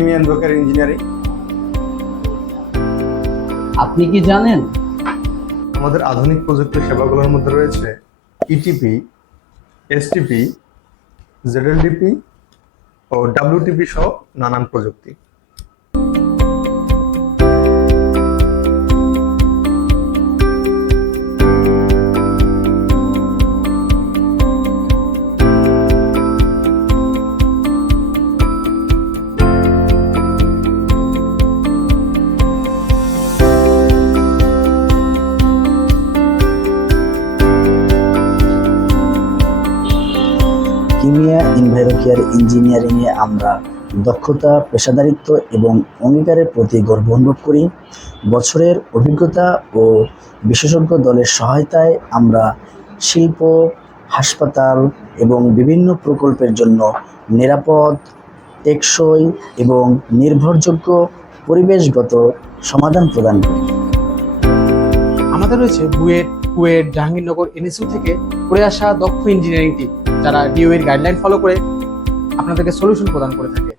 কেমি and ভোকের engineering. আপনি কি জানেন আমাদের আধুনিক প্রযুক্তি সেবাগুলোর মধ্যে রয়েছে ইটিপি, এসটিপি, জেডএলডিপি ও ডাব্লিউটিপি সহ নানান প্রযুক্তি। কিমিয়া এনভায়রোকেয়ার ইঞ্জিনিয়ারিংয়ে আমরা দক্ষতা, পেশাদারিত্ব এবং অঙ্গীকারের প্রতি গর্ব অনুভব করি। বছরের অভিজ্ঞতা ও বিশেষজ্ঞ দলের সহায়তায় আমরা শিল্প, হাসপাতাল এবং বিভিন্ন প্রকল্পের জন্য নিরাপদ, টেকসই এবং নির্ভরযোগ্য পরিবেশগত সমাধান প্রদান করি। আমাদের রয়েছে বুয়েট, কুয়েট, জাহাঙ্গীরনগর, এনএসইউ থেকে পড়ে আসা দক্ষ ইঞ্জিনিয়ারিং টিম, যারা ডিও এর গাইডলাইন ফলো করে আপনাদেরকে সলিউশন প্রদান করে থাকে।